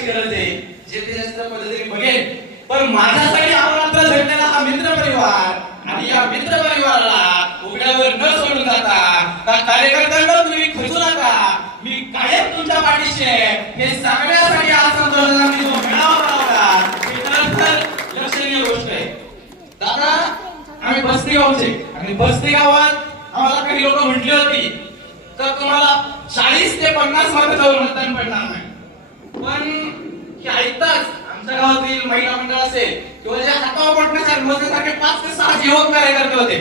अशी गरज आहे जे ते जास्त पद्धतीने बघेल. पण माझ्यासाठी अहोरात्र झटलेला हा मित्र परिवार आणि या मित्र परिवाराला उघड्यावर न सोडून जाता त्या कार्यकर्त्यांना तुम्ही खचू नका. मी कायम तुमच्या पाठीशी आहे हे सांगण्यासाठी आज संतोषांनी जो मेळावा लावला ही खरंतर लक्षणीय गोष्ट आहे. दादा आम्ही बस्ती गावचे आणि बस्ती गावात आम्हाला काही लोक म्हटली होती तर तुम्हाला 40 ते 50 मतांवर मतदान पडणार नाही. पण हे ऐकताच आमच्या गावातील महिला मंडळ असेल किंवा जे हातावर पडण्यासारखे मोजण्यासारखे 5 ते 6 युवक कार्यकर्ते होते.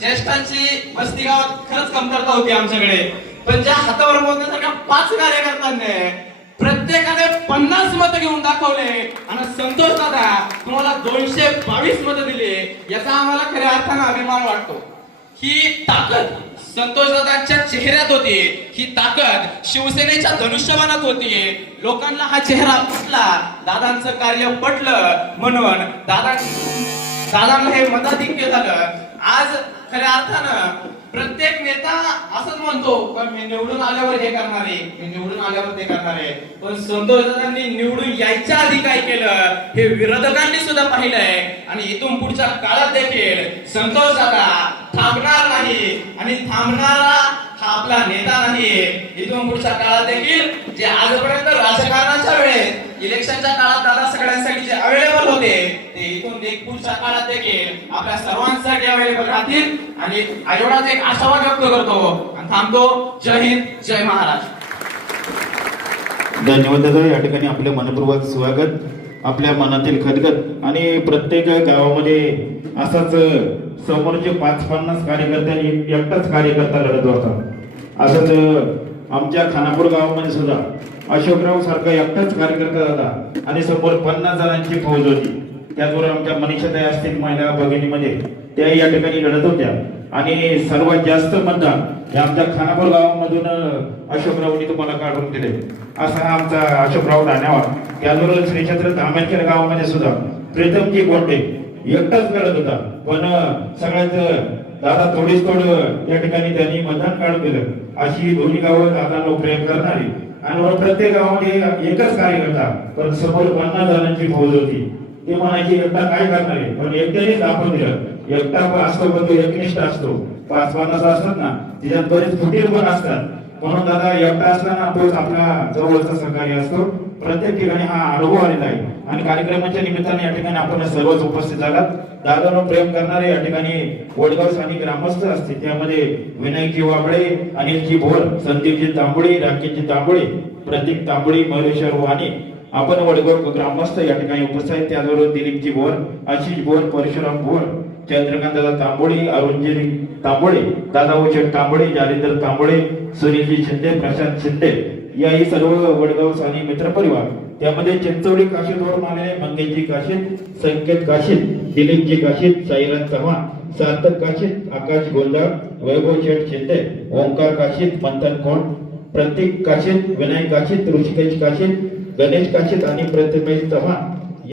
ज्येष्ठांची बस्ती गावात खरंच कमतरता होती आमच्याकडे. पण ज्या हातावर मोजण्यासारख्या 5 कार्यकर्त्यांनी प्रत्येकाने 50 मतं घेऊन दाखवले आणि संतोष दादा तुम्हाला 222 मतं दिली याचा आम्हाला खऱ्या अर्थाने अभिमान वाटतो. ही ताकद संतोष दादांच्या चेहऱ्यात होती. ही ताकद शिवसेनेच्या धनुष्यबाणात होती. लोकांना हा चेहरा पटला, दादांचं कार्य पटलं म्हणून दादांना हे मताधिक्य झालं. आज खऱ्या अर्थानं प्रत्येक नेता असंच म्हणतो पण मी निवडून आल्यावर हे करणार आहे, मी निवडून आल्यावर ते करणार आहे. पण संतोष दादांनी निवडून यायच्या आधी काय केलं हे विरोधकांनी सुद्धा पाहिलंय. आणि इथून पुढच्या काळात देखील संतोष दादा थांबणार नाही आणि थांबणारा हा आपला नेता नाही. इथून पुढच्या काळात देखील जे आजपर्यंत राजकारणाच्या वेळेस इलेक्शनच्या काळात दादा सगळ्यांसाठी जे अवेलेबल होते ते इथून पुढच्या काळात देखील आपल्या सर्वांसाठी अवेलेबल राहतील. आणि एवढाच एक आशावाद व्यक्त करतो आणि थांबतो. जय हिंद, जय महाराष्ट्र. धन्यवाद दादा. या ठिकाणी आपल्या मनपूर्वक स्वागत. आपल्या मनातील खदखद आणि प्रत्येक गावामध्ये असाच समोरचे 5-50 कार्यकर्त्यांनी एकटाच कार्यकर्ता लढत होता. असंच आमच्या खानापूर गावामध्ये सुद्धा अशोकराव सारखा एकटाच कार्यकर्ता होता आणि समोर 50 जणांची फौज होती. त्याचबरोबर आमच्या मनीषाताई असतील महिला भगिनीमध्ये त्या या ठिकाणी लढत होत्या. आणि सर्वात जास्त मतदान हे आमच्या खानापूर गावामधून अशोकरावनी तुम्हाला काढून दिले. असा हा आमचा अशोकराव धान्यावर. त्याचबरोबर श्री क्षेत्र धामेरखेड गावामध्ये सुद्धा प्रीतमजी गोंडे एकटाच लढत होता. पण सगळ्यात दादा थोडीच या ठिकाणी त्यांनी मतदान काढून दिलं. अशी दोन्ही गावं दादांना प्रेम करणारी आणि प्रत्येक गावामध्ये एकच कार्यकर्ता पण समोर 50 जणांची फौज होती. ते म्हणायची एकटा काय करणार आहे पण एकट्यानेच दाखवून दिलं. एकटा पण असतो पण तो एकनिष्ठ असतो. 5-50 असतात ना त्याच्यात बरेच फुटीर पण असतात. म्हणून दादा एकटा असला ना तोच आपला जवळचा सहकारी असतो. प्रत्येक ठिकाणी हा अनुभव आलेला आहे. आणि कार्यक्रमाच्या निमित्ताने या ठिकाणी आपण सर्वच उपस्थित झालात. दादांवर प्रेम करणारे या ठिकाणी वडगाव स्थानिक ग्रामस्थ असतील. त्यामध्ये विनायकजी वाबळे, अनिलजी भोर, संदीपजी तांबोळी, राकेशजी तांबोळी, प्रतीक तांबोळी, महेश्वर वाणी आपण वडगाव ग्रामस्थ या ठिकाणी उपस्थित आहेत. त्याचबरोबर दिलीपजी भोर, आशिष भोर, परशुराम भोर, चंद्रकांत दादा तांबोळी, अरुणजी तांबोळे, दादा उचट तांबोळे, जालिंदर तांबोळे, सुनीलजी शिंदे, प्रशांत शिंदे याही सर्व वडगाव स्थानिक मित्र परिवार. त्यामध्ये चिंचवडी काशीदवरून आलेले मंगेशजी काशीद, संकेत काशीद, दिलीपजी काशीद, साईराज चव्हाण, सार्थक काशीद, आकाश गोंदा, वैभव शेठ शिंदे, ओंकार काशीद, मंथन कोण, प्रतीक काशीद, विनायक काशीद, ऋषिकेश काशीद, गणेश काशीद आणि प्रतिमेश चव्हाण